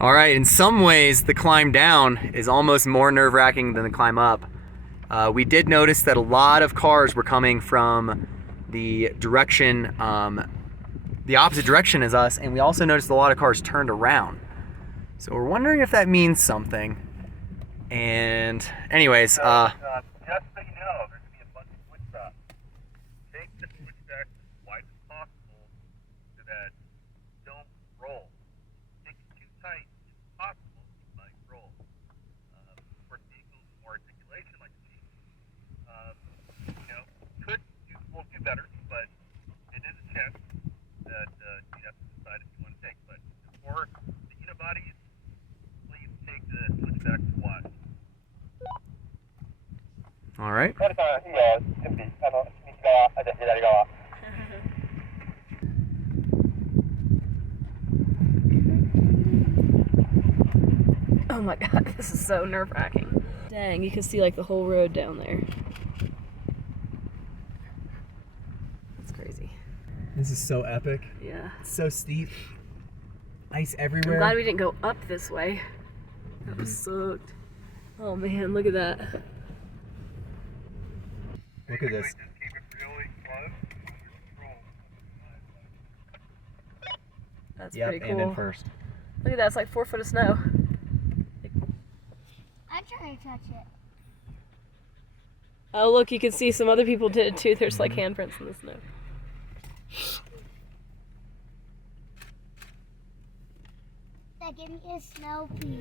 All right, in some ways, the climb down is almost more nerve-wracking than the climb up. We did notice that a lot of cars were coming from the direction, the opposite direction as us, and we also noticed a lot of cars turned around. So we're wondering if that means something. And anyways, just so you know, there's going to be a bunch of switch stops. Take the switchbacks as wide as possible so that you don't roll. Take it too tight as possible, you might roll. Of course, vehicles with more articulation like the Jeep, will do better, but it is a chance that you have to decide if you want to take. But for the unibodies, please take the switchbacks wide. all right. Oh my god, this is so nerve-wracking. Dang, you can see like the whole road down there. That's crazy. This is so epic. Yeah. It's so steep. Ice I'm everywhere. glad we didn't go up this way. That was sucked. Oh man, look at that. Look at this. Just keep it really close under control. That's Yep, pretty cool. and in first. Look at that, it's like 4 foot of snow. I'm trying to touch it. Oh look, you can see some other people did it too. There's like handprints in the snow. That gave me a snow piece.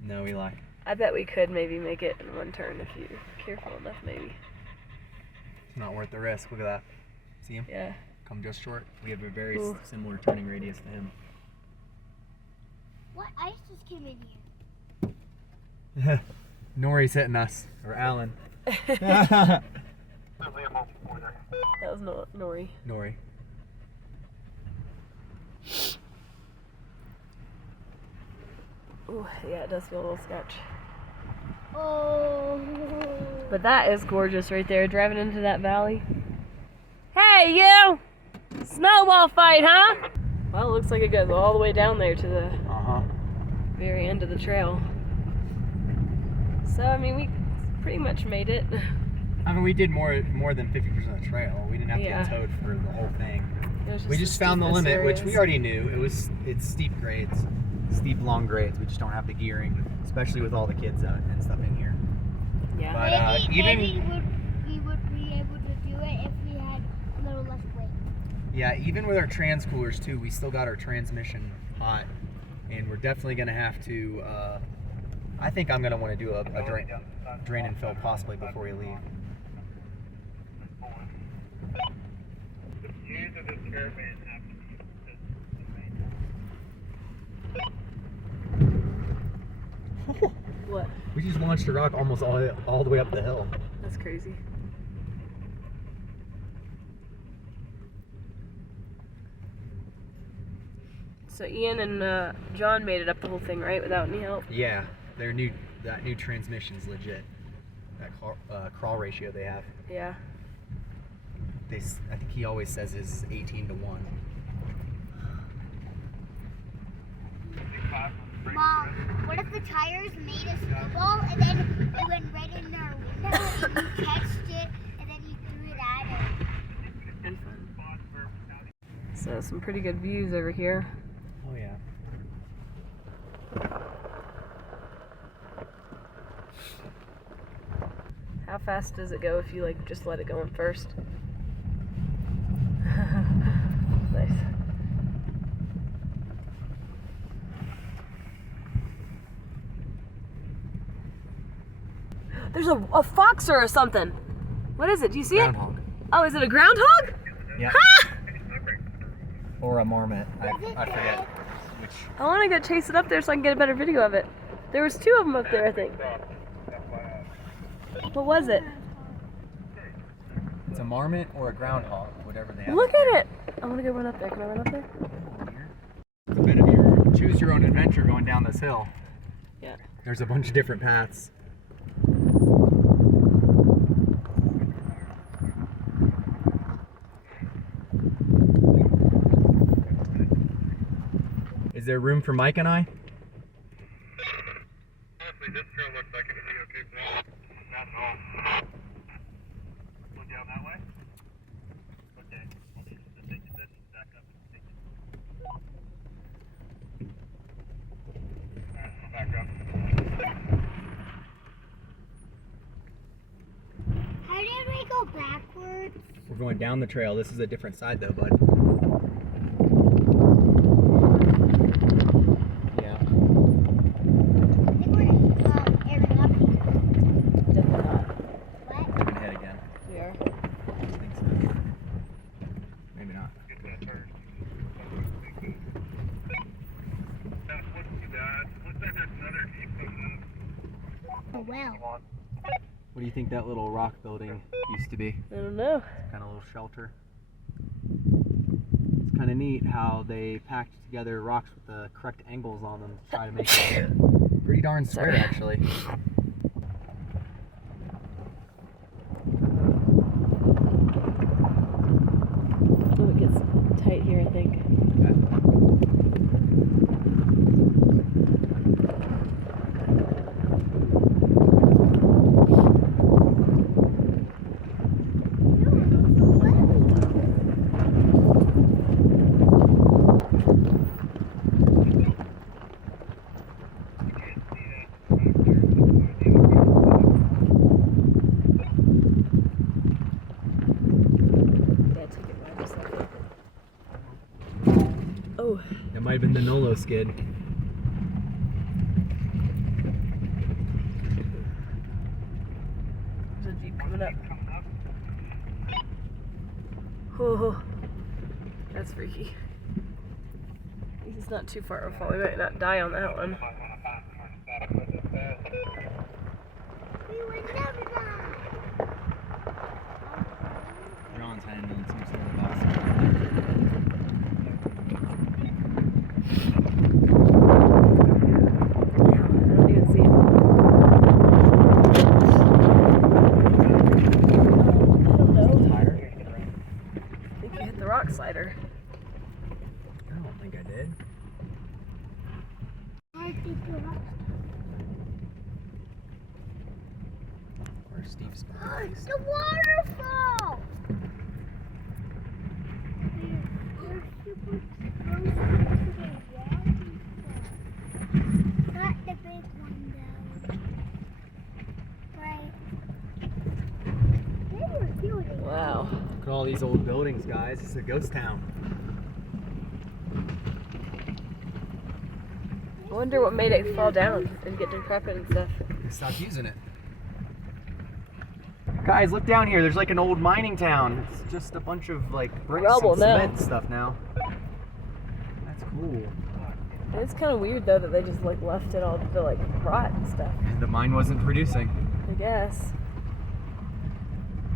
No, Eli. I bet we could maybe make it in one turn if you're careful enough, maybe. It's not worth the risk. Look at that. See him? Yeah. Come just short. We have a very Ooh. similar turning radius to him. What ice just came in here? Nori's hitting us. Or Alan. That was Nori. Nori. Ooh, yeah, it does feel a little sketch. Oh. But that is gorgeous right there, driving into that valley. Hey, you! Snowball fight, huh? Well, it looks like it goes all the way down there to the very end of the trail. So, I mean, we pretty much made it. I mean, we did more than 50% of the trail. We didn't have to Yeah. get towed for the whole thing. It was We the just found the steepest limit, which we areas. already knew. It's steep grades, steep long grades. We just don't have the gearing, especially with all the kids and stuff in here. Yeah. But maybe we would be able to do it if we had a little less weight. Yeah, even with our trans coolers too, we still got our transmission hot, and we're definitely gonna have to. I think I'm gonna want to do a drain and fill possibly before we leave. The views of this caravan have to be consistent. What? We just launched a rock almost all the way up the hill. That's crazy. So Ian and John made it up the whole thing, right? Without any help? Yeah, that new transmission's legit. That crawl ratio they have. Yeah. I think he always says is 18 to 1. Mom, what if the tires made a snowball and then it went right in our window and you catched it and then you threw it at it? So some pretty good views over here. Oh yeah. How fast does it go if you like just let it go in first? Nice. There's a fox or something. What is it? Do you see Groundhog. it? Oh, is it a groundhog? Yeah. Or a marmot. I forget which. I want to go chase it up there so I can get a better video of it. There was 2 of them up there, I think. What was it? It's a marmot or a groundhog, whatever they have. Look at it! I want to go run up there. Can I run up there? It's a bit of your choose your own adventure going down this hill. Yeah. There's a bunch of different paths. Is there room for Mike and I? Honestly, this trail looks like it'd be okay for us. Not at all. Go down that way? Okay. Well, you just take your session back up and take it. Alright, go back up. How did we go backwards? We're going down the trail. This is a different side though, bud. Yeah. I think we're airing up here. Definitely not. What? We're gonna head again. We are. I think so. Maybe not. Get that turn. That wouldn't be bad. Looks like there's another Jeep coming Oh well. up. What do you think that little rock building used to be? I don't know. Kind of a little shelter. It's kind of neat how they packed together rocks with the correct angles on them to try to make it pretty darn square, Sorry. actually. Oh, it gets tight here, I think. Yeah, take it by just like that. Oh, That might have been the Nolo skid. there's a Jeep coming up. Oh, that's freaky. He's not too far off. We might not die on that one. We would never die. John's hiding in some sort of box. I don't even see it. I don't know. Tire? I think you hit the rock slider. I don't think I did. I think you're right. Or Steve's. The waterfall! We're super close to the waterfall. Not the big one though. Right. They were building. Wow. Look at all these old buildings, guys. This is a ghost town. I wonder what made it fall down and get decrepit and stuff. They stopped using it. Guys, look down here. There's like an old mining town. It's just a bunch of like bricks Rubble and now. cement stuff now. That's cool. And it's kind of weird though that they just like left it all to like rot and stuff. The mine wasn't producing. I guess.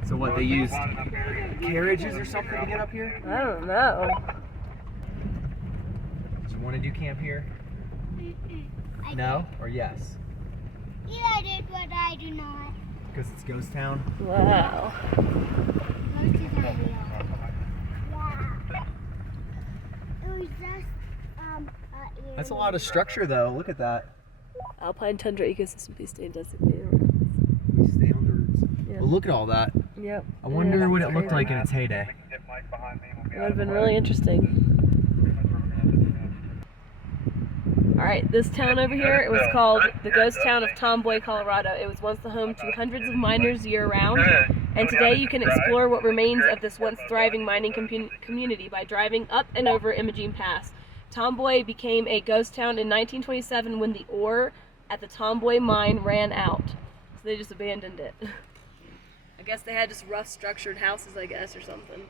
So what, they used carriages or something to get up here? I don't know. Do you want to do camp here? I No or yes? did. I did, but I do not. Because it's ghost town. Wow. Most of them real. Yeah. It was just That's a lot of structure though. Look at that. Alpine tundra ecosystem, please stay designated. We stay on the roots. Yeah. Well, look at all that. Yep. I wonder Yeah, what it that's looked crazy. like in its heyday. Get Mike behind me. We'll be It out would have of the been way. really interesting. Pretty much where we're gonna have to do that. Alright, this town over here, it was called the ghost town of Tomboy, Colorado. It was once the home to hundreds of miners year-round, and today you can explore what remains of this once thriving mining community by driving up and over Imogene Pass. Tomboy became a ghost town in 1927 when the ore at the Tomboy mine ran out. So they just abandoned it. I guess they had just rough structured houses, I guess, or something.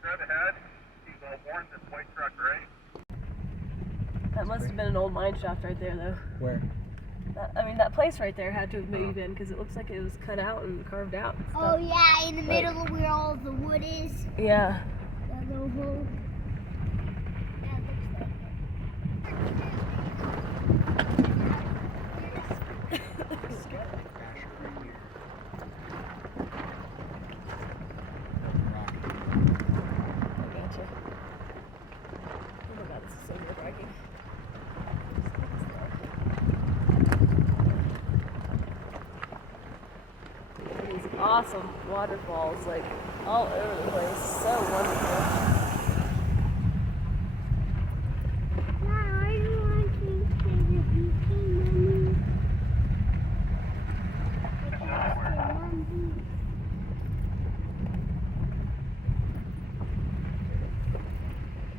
Straight ahead, see the warn this white truck, right? That must have been an old mine shaft right there, though. Where? That place right there had to have maybe been, because it looks like it was cut out and carved out and Oh stuff. yeah, in the middle where all the wood is. Yeah. That little hole. That looks like Gotcha. awesome waterfalls, like all over the place. So wonderful. Yeah, I want to see the beach, Mommy.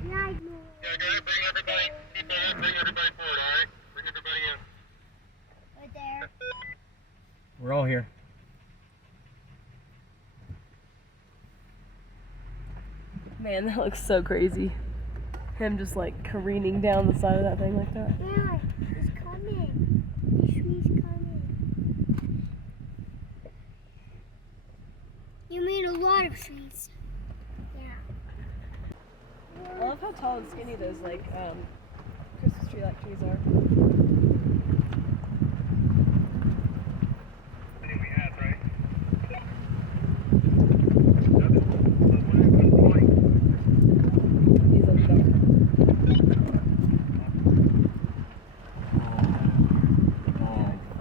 Yeah, I know. Yeah, go ahead, bring everybody. Keep going, bring everybody forward, all right? Bring everybody in. Right there. We're all here. Man, that looks so crazy. Him just like careening down the side of that thing like that. Yeah, he's coming. The tree's coming. You made a lot of trees. Yeah. I love how tall and skinny those like Christmas tree like trees are. I think we had, right? He's on top.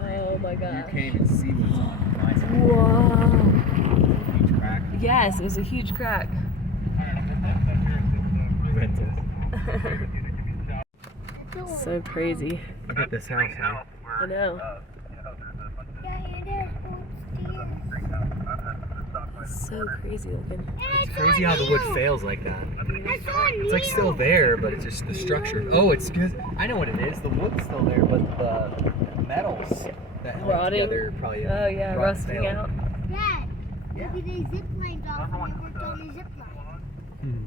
Oh my You gosh. can't even see what's on my side. Whoa. Huge crack. Yes, it was a huge crack. So crazy. Look at this house. Huh? I know. Yeah, it is upstairs. So crazy looking. And I It's saw crazy how the wood Neil. fails like that. I saw It's like still there, but it's just the structure. Oh, it's good. I know what it is. The wood's still there, but the metals that held Rotting? together probably. Oh yeah, rot rusting failed. out. Dad, Yeah. maybe they zip lined off and they worked on the zip line. Hmm.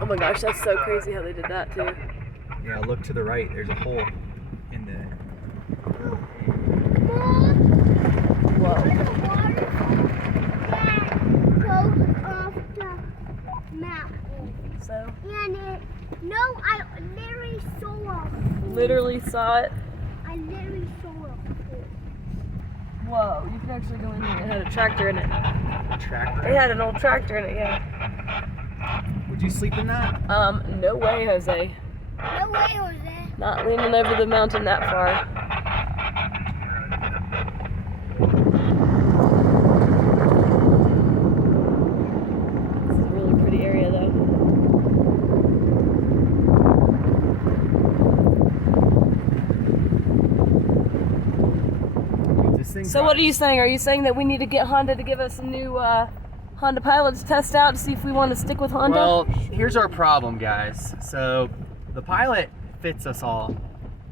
Oh my gosh, that's so crazy how they did that too. Yeah, look to the right. There's a hole in the. Mom, Whoa. the waterfall that goes off the mountain. So And I literally saw a literally saw it. I literally saw a hole. Whoa, you can actually go in there. It had a tractor in it. Tractor. It had an old tractor in it, yeah. Would you sleep in that? No way, Jose. No way, Jose. Not leaning over the mountain that far. This is a really pretty area though. This thing So what are you saying? Are you saying that we need to get Honda to give us a new Honda Pilot to test out to see if we want to stick with Honda? Well, here's our problem, guys. So the Pilot fits us all,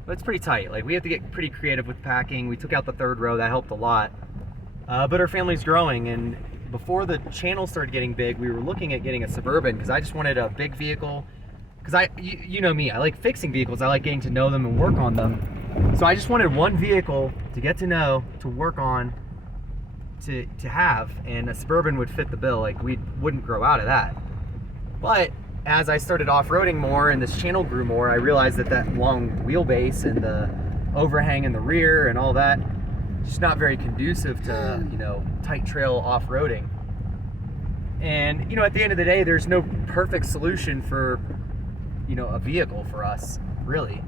but it's pretty tight. Like we have to get pretty creative with packing. We took out the third row, that helped a lot. But our family's growing, and before the channel started getting big, we were looking at getting a Suburban because I just wanted a big vehicle. Because you know me, I like fixing vehicles. I like getting to know them and work on them. So I just wanted one vehicle to get to know, to work on, to have, and a Suburban would fit the bill. Like we wouldn't grow out of that. But as I started off-roading more and this channel grew more, I realized that long wheelbase and the overhang in the rear and all that, just not very conducive to, you know, tight trail off-roading. And, you know, at the end of the day, there's no perfect solution for, you know, a vehicle for us, really.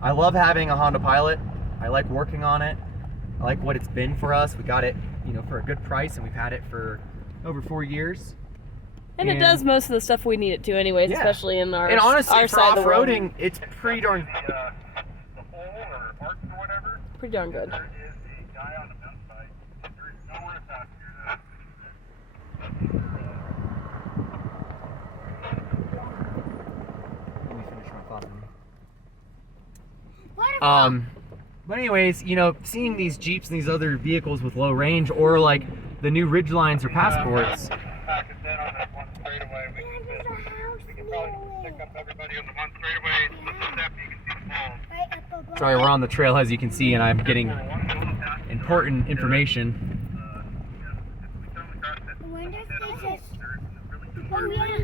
I love having a Honda Pilot. I like working on it. I like what it's been for us. We got it, you know, for a good price, and we've had it for over 4 years. And it does most of the stuff we need it to anyways, Yeah. especially in our, And honestly, our for side of the world. off-roading, it's pretty darn. The hole or arc or whatever, Pretty darn good. there is a guy on the mountainside. There is nowhere to pass here. Let me finish my thought. Waterfall. But anyways, you know, seeing these Jeeps and these other vehicles with low range, or like the new Ridgelines or Passports, Pack it dead on that one straightaway. There's a house We can probably pick up everybody on the one straightaway. Look at that, you can see the falls. right up above. sorry, we're on the trail as you can see, and I'm getting important information. I wonder if they just. Oh yeah.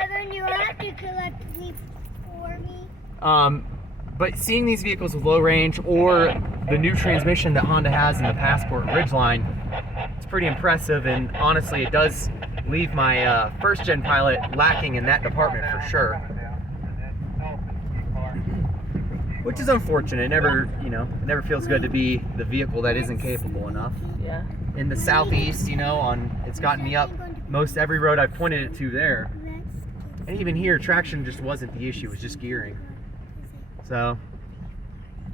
And then you have to collect me for me. But seeing these vehicles with low range, or the new transmission that Honda has in the Passport Ridgeline, it's pretty impressive, and honestly it does leave my first gen Pilot lacking in that department for sure. which is unfortunate. It never, you know, it never feels good to be the vehicle that isn't capable enough. Yeah. In the southeast, you know, it's gotten me up most every road I've pointed it to there. And even here, traction just wasn't the issue, it was just gearing. So,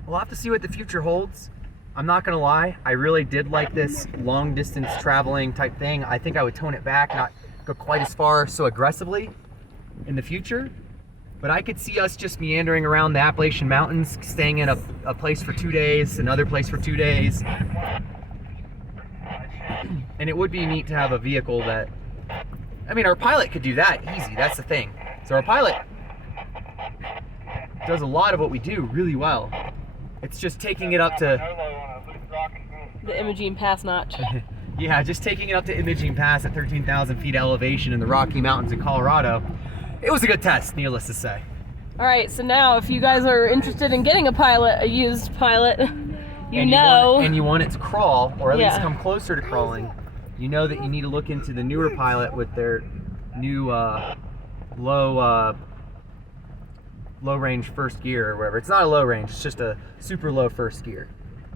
we'll have to see what the future holds. I'm not gonna lie, I really did like this long distance traveling type thing. I think I would tone it back, not go quite as far so aggressively in the future. But I could see us just meandering around the Appalachian Mountains, staying in a place for 2 days, another place for 2 days. And it would be neat to have a vehicle that, I mean, our pilot could do that easy, that's the thing. So our pilot does a lot of what we do really well. It's just taking it up to The Imogene Pass notch. yeah, just taking it up to Imogene Pass at 13,000 feet elevation in the Rocky Mountains in Colorado. It was a good test, needless to say. All right, so now if you guys are interested in getting a used pilot, you know. And you want it to crawl, or at least Yeah. come closer to crawling, you know that you need to look into the newer pilot with their new low range first gear or whatever. It's not a low range, it's just a super low first gear.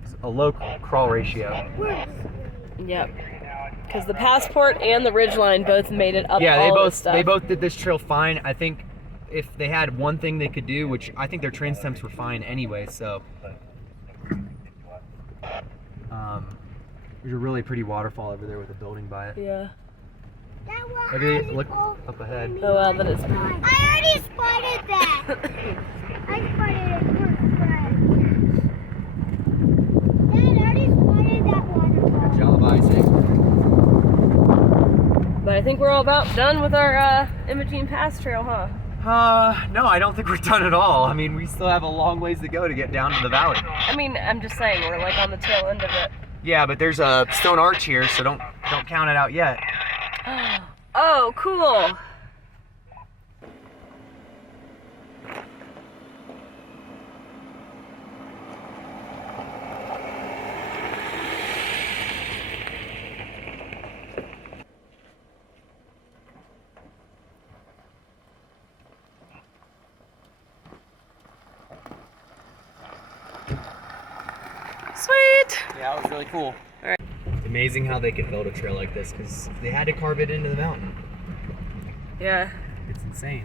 It's a low crawl ratio. Yep. Because the Passport and the Ridgeline both made it up. Yeah, all this stuff. they both did this trail fine. I think if they had one thing they could do, which I think their trains temps were fine anyway, so there's a really pretty waterfall over there with a building by it. Yeah. Maybe look up ahead. Oh well, but it's. I already spotted that. I spotted it first. Dad, I already spotted that waterfall. Good job, Isaac. But I think we're all about done with our Imogene Pass trail, huh? No, I don't think we're done at all. I mean, we still have a long ways to go to get down to the valley. I mean, I'm just saying we're like on the tail end of it. Yeah, but there's a stone arch here, so don't count it out yet. Oh, cool. Sweet. Yeah, that was really cool. All right. It's amazing how they could build a trail like this because they had to carve it into the mountain. Yeah. It's insane.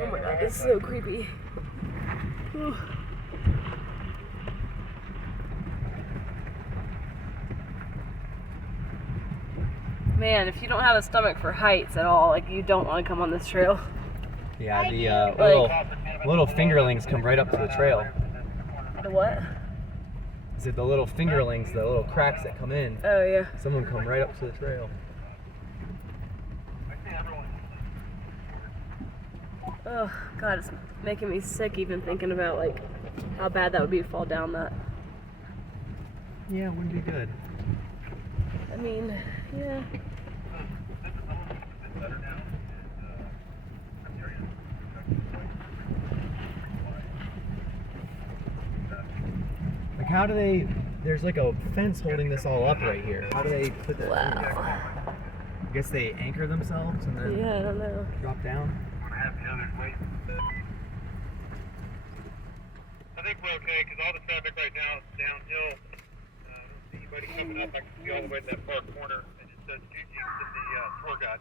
Oh my god, this is so creepy. Whew. Man, if you don't have a stomach for heights at all, like you don't want to come on this trail. Yeah, the little fingerlings come right up to the trail. The what? Is it the little fingerlings, the little cracks that come in? Oh yeah. Some of them come right up to the trail. Oh god, it's making me sick even thinking about like how bad that would be to fall down that. Yeah, it wouldn't be good. I mean, yeah. Like how do they, there's like a fence holding this all up right here. How do they put that? Wow. I guess they anchor themselves and then Yeah, I don't know. drop down. I think we're okay because all the traffic right now is downhill. I don't see anybody coming up. I can see all the way to that far corner. It just says Eugene to the tour guide.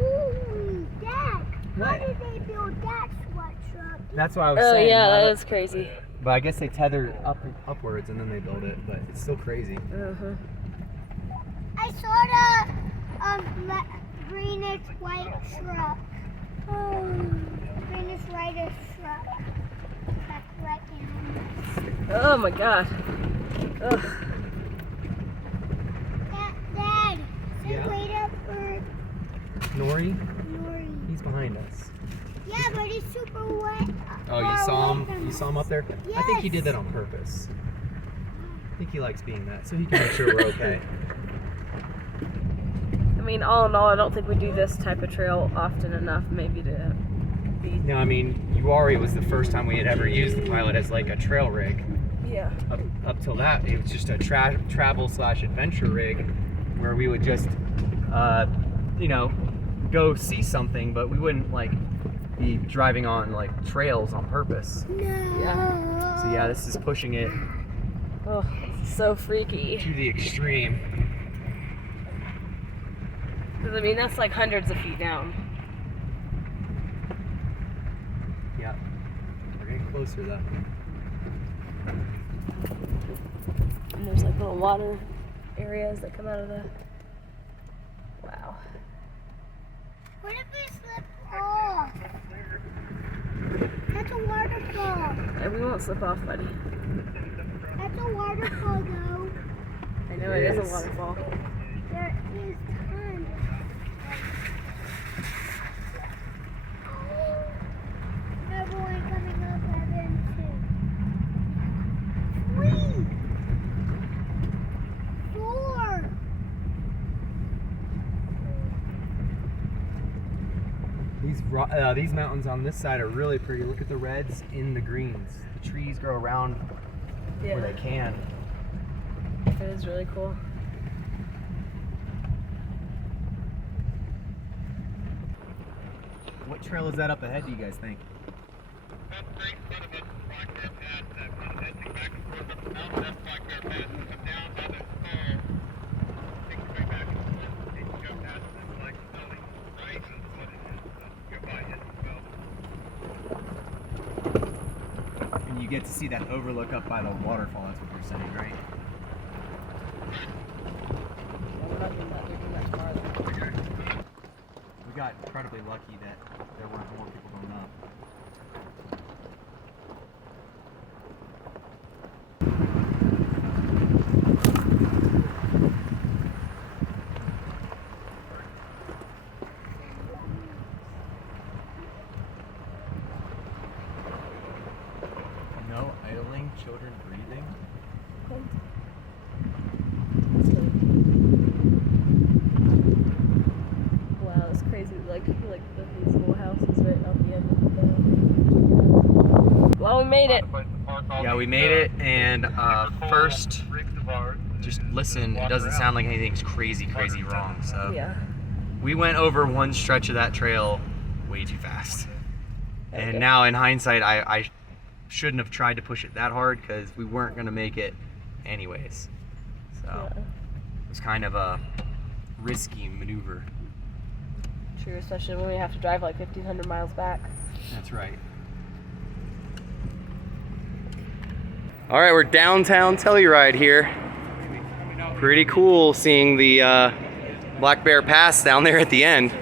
Ooh, Dad, how What? did they build that sweat truck? That's what I was Oh saying. yeah, but- that is crazy. But I guess they tether upwards and then they build it, but it's still crazy. Uh-huh. I saw the greenish white truck. Oh, greenish whitish truck. That's right behind us. Oh my god. Ugh. Dad, say Yeah? wait up for Nori, Nori. he's behind us. Yeah, but he's super wet. Oh, you saw him? You saw him up there? I think he Yes. did that on purpose. I think he likes being that, so he can make sure we're okay. I mean, all in all, I don't think we do this type of trail often enough, maybe to be. No, I mean, Uwari was the first time we had ever used the pilot as like a trail rig. Yeah. Up till that, it was just a travel/adventure rig where we would just, you know, go see something, but we wouldn't like be driving on like trails on purpose. Yeah. So yeah, this is pushing it Oh, it's so freaky. to the extreme. Because I mean, that's like hundreds of feet down. Yeah, we're getting closer though. And there's like little water areas that come out of the. Wow. What if we slip off? That's a waterfall. And we won't slip off, buddy. That's a waterfall, though. I know it is a waterfall. There is tons. Everyone coming up heaven too. 3, 4. These mountains on this side are really pretty. Look at the reds in the greens. The trees grow around where they can. It is really cool. What trail is that up ahead, do you guys think? That straight in front of us is Black Bear Pass, that one edging back and forth up the mountain, that's Black Bear Pass. You come down by the skull, take your way back and forth, and you go past this like building, right? That's what it is. Go by it and go. And you get to see that overlook up by the waterfall, that's what you're saying, right? We got incredibly lucky that there weren't more people going up. No idling, children breathing. Wow, it's crazy. Like these little houses right out the end of the. Well, we made it. Yeah, we made it, and first, just listen, it doesn't sound like anything's crazy wrong, so. Yeah. We went over one stretch of that trail way too fast. Okay. And now in hindsight, I shouldn't have tried to push it that hard because we weren't gonna make it anyways. So Yeah. it was kind of a risky maneuver. True, especially when we have to drive like 1,500 miles back. That's right. All right, we're downtown Telluride here. Pretty cool seeing the Black Bear Pass down there at the end.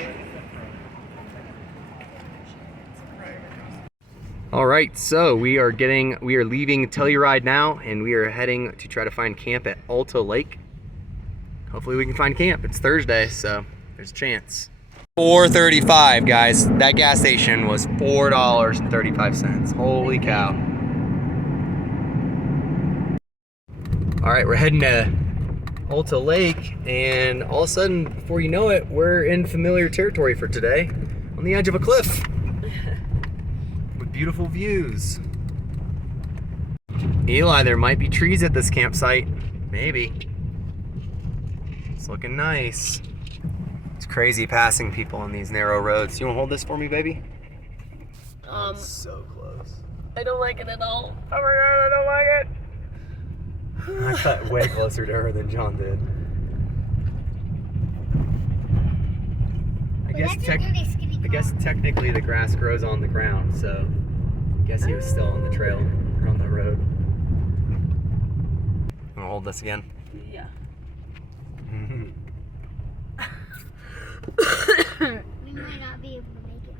All right, so we are leaving Telluride now, and we are heading to try to find camp at Alta Lake. Hopefully we can find camp. It's Thursday, so there's a chance. $4.35, guys. That gas station was $4.35. Holy cow. All right, we're heading to Alta Lake, and all of a sudden, before you know it, we're in familiar territory for today, on the edge of a cliff. With beautiful views. Eli, there might be trees at this campsite. Maybe. It's looking nice. It's crazy passing people on these narrow roads. You wanna hold this for me, baby? It's so close. I don't like it at all. Oh my god, I don't like it. I got way closer to her than John did. I guess technically the grass grows on the ground, so I guess he was still on the trail or on the road. Wanna hold this again? Yeah. We might not be able to make it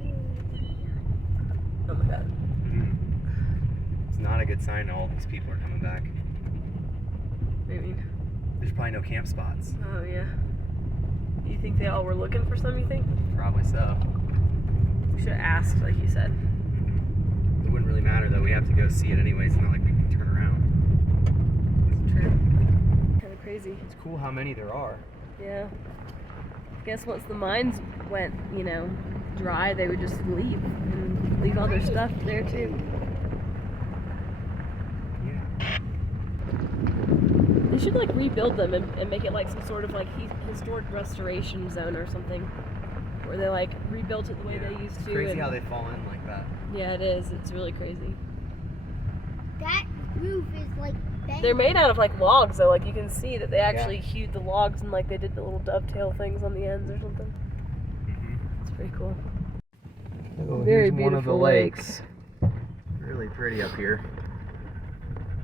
through. Oh my god. It's not a good sign all these people are coming back. Maybe. There's probably no camp spots. Oh yeah. You think they all were looking for some, you think? Probably so. We should have asked, like you said. It wouldn't really matter though, we have to go see it anyways, it's not like we can turn around. True. Kind of crazy. It's cool how many there are. Yeah. I guess once the mines went, dry, they would just leave. And leave all their stuff there too. They should like rebuild them and make it like some sort of like historic restoration zone or something, where they like rebuilt it the way they used to. Crazy and, how they fall in like that. Yeah, it is. It's really crazy. That roof is like bent. They're made out of like logs though. Like you can see that they actually hewed the logs and like they did the little dovetail things on the ends or something. It's pretty cool. Oh, Very here's one of the beautiful lakes. Really pretty up here.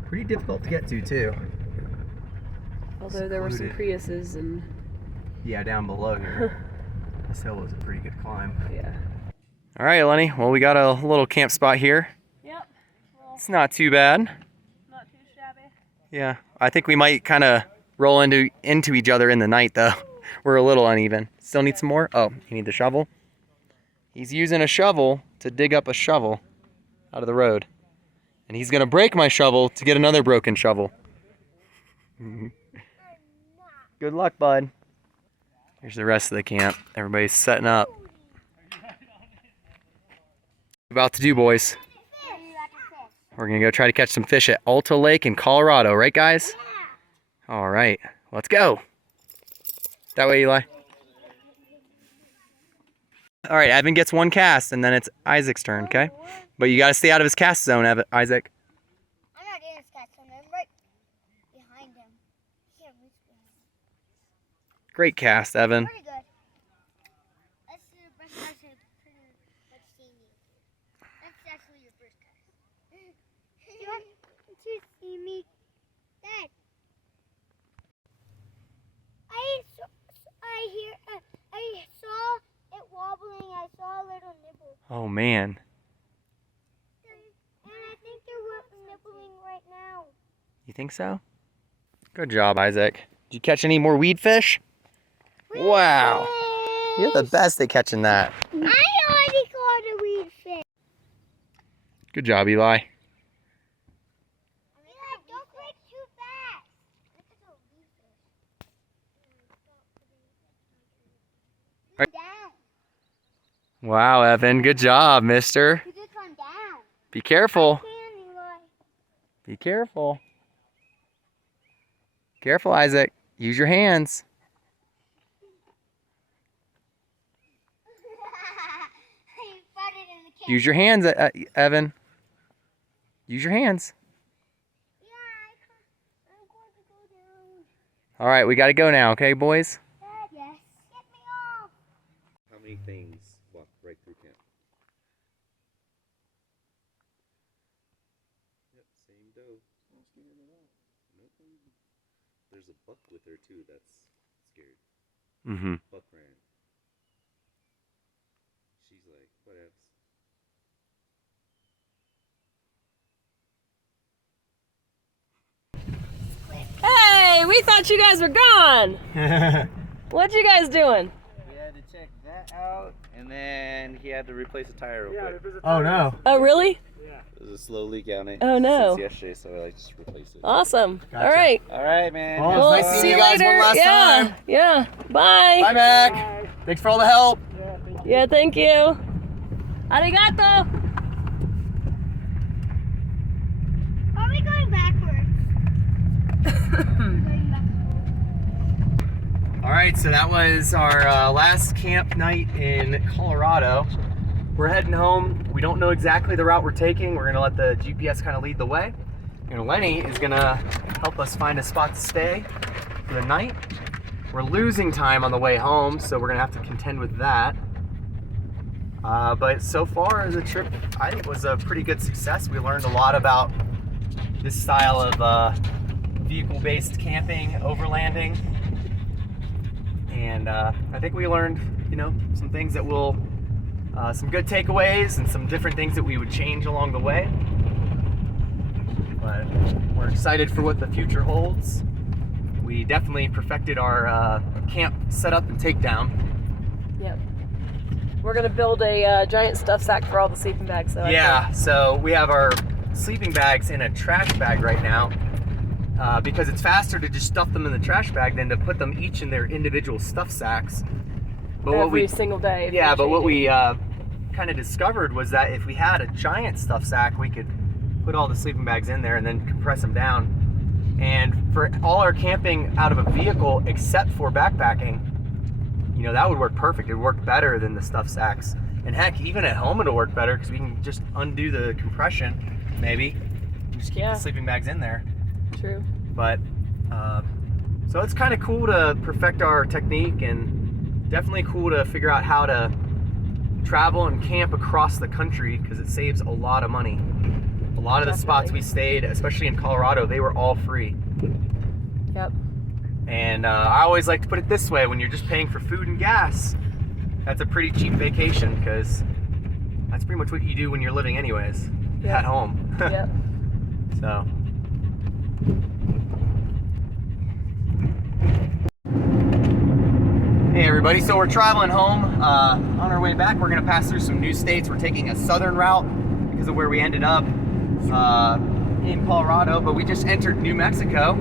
Pretty difficult to get to too. Although there were some Secluded. Priuses and Yeah, down below here. This hill was a pretty good climb. yeah. All right, Lenny. Well, we got a little camp spot here. Yep. Well, It's not too bad. not too shabby. Yeah, I think we might kind of roll into each other in the night though. We're a little uneven. Still need some more? Oh, you need the shovel? He's using a shovel to dig up a shovel out of the road. And he's gonna break my shovel to get another broken shovel. Good luck, bud. Here's the rest of the camp. Everybody's setting up. About to do, boys. We're gonna go try to catch some fish at Alta Lake in Colorado, right guys? All right, let's go. That way, Eli. All right, Evan gets one cast, and then it's Isaac's turn, okay? But you gotta stay out of his cast zone, Isaac. I'm not in his catch zone. I'm right behind him. He can't reach behind him. Great cast, Evan. Pretty good. That's the best cast I've pretty much seen you. That's actually your first cast. You want to see me? Dad. I saw it wobbling. I saw a little nibble. Oh man. And I think they're nibbling right now. You think so? Good job, Isaac. Did you catch any more weed fish? Wow. You're the best at catching that. I already caught a weed fish. Good job, Eli. Don't click too fast. Look at the weed fish. Right. Down. Wow, Evan. Good job, mister. You just come down. Be careful. Can, Eli? Be careful. Careful, Isaac. Use your hands. You farted in the can. Use your hands, Evan. Use your hands. Yeah, I'm going to go down. All right, we got to go now, okay, boys? Dad, yes. Get me off. How many things walk right through camp? Yep, same doe. Nope. There's a buck with her too that's scared. Mm-hmm. Buck ran. She's like, whatevs. Hey, we thought you guys were gone. What you guys doing? We had to check that out, and then he had to replace a tire real quick. Oh, no. Oh, really? There's a slow leak on it. Oh, no. Since yesterday, so I just replaced it. Awesome. Gotcha. All right. All right, man. Well, Well, nice seeing see you you guys later. one last yeah. time. Yeah. Bye. Bye, Mac. Thanks for all the help. Yeah, thank you. Arigato. Are we going backwards? Going backwards. All right, so that was our last camp night in Colorado. We're heading home. We don't know exactly the route we're taking. We're gonna let the GPS kind of lead the way. And Lenny is gonna help us find a spot to stay for the night. We're losing time on the way home, so we're gonna have to contend with that. But so far, the trip, I think, was a pretty good success. We learned a lot about this style of vehicle-based camping, overlanding. And I think we learned, some things that will, some good takeaways and some different things that we would change along the way. But we're excited for what the future holds. We definitely perfected our camp setup and takedown. Yep. We're gonna build a giant stuff sack for all the sleeping bags. So Yeah, so we have our sleeping bags in a trash bag right now because it's faster to just stuff them in the trash bag than to put them each in their individual stuff sacks. But every single day. Yeah, but what we kind of discovered was that if we had a giant stuff sack, we could put all the sleeping bags in there and then compress them down. And for all our camping out of a vehicle, except for backpacking, you know, that would work perfect. It would work better than the stuff sacks. And heck, even at home it'll work better because we can just undo the compression, maybe, and just keep the sleeping bags in there. True. But, so it's kind of cool to perfect our technique, and definitely cool to figure out how to travel and camp across the country because it saves a lot of money. A lot of the spots we stayed, especially in Colorado, they were all free. Yep. And I always like to put it this way: when you're just paying for food and gas, that's a pretty cheap vacation because that's pretty much what you do when you're living anyways, at home. Yep. So. Hey everybody, so we're traveling home. On our way back, we're gonna pass through some new states. We're taking a southern route because of where we ended up in Colorado, but we just entered New Mexico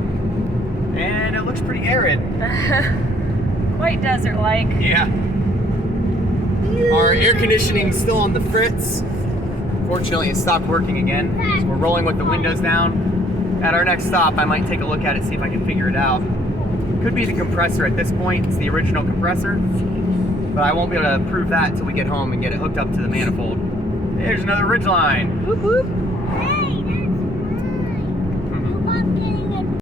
and it looks pretty arid. Quite desert-like. Yeah. Our air conditioning's still on the fritz. Fortunately, it stopped working again. So we're rolling with the windows down. At our next stop, I might take a look at it, see if I can figure it out. Could be the compressor at this point. It's the original compressor, but I won't be able to prove that until we get home and get it hooked up to the manifold. There's another ridge line. Whoop whoop.